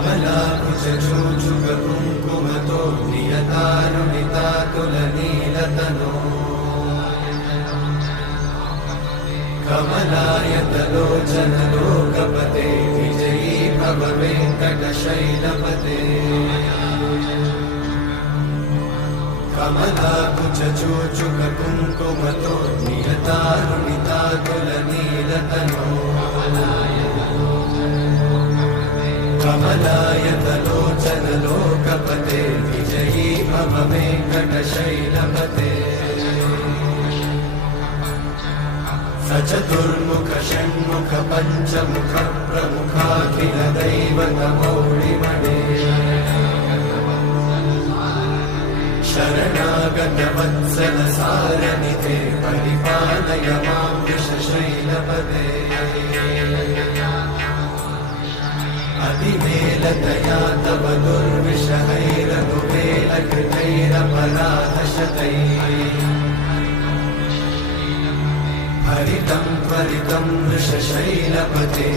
कमलाकुचूचुककुङ्कुमतो नियतारुणितातुलनीलतनो कमलायतलोचनलोकपते विजयी भव वेङ्कटशैलपते कमलाकुचूचुककुङ्कुमतो नियतारुणितातुलनीलतनो कमलायतलोचनलोकपते विजयी भव वेङ्कटशैलपते सचतुर्मुख षण्मुख पञ्चमुख प्रमुखाखिल दैवतमौलिमणे शरणागत वत्सल सारनिधे परिपालय मां वृषशैलपते अतिवेलतया तव दुर्विषहैरनुवेलकृतैरपराधशतैः हरितं त्वरितं वृषशैलपते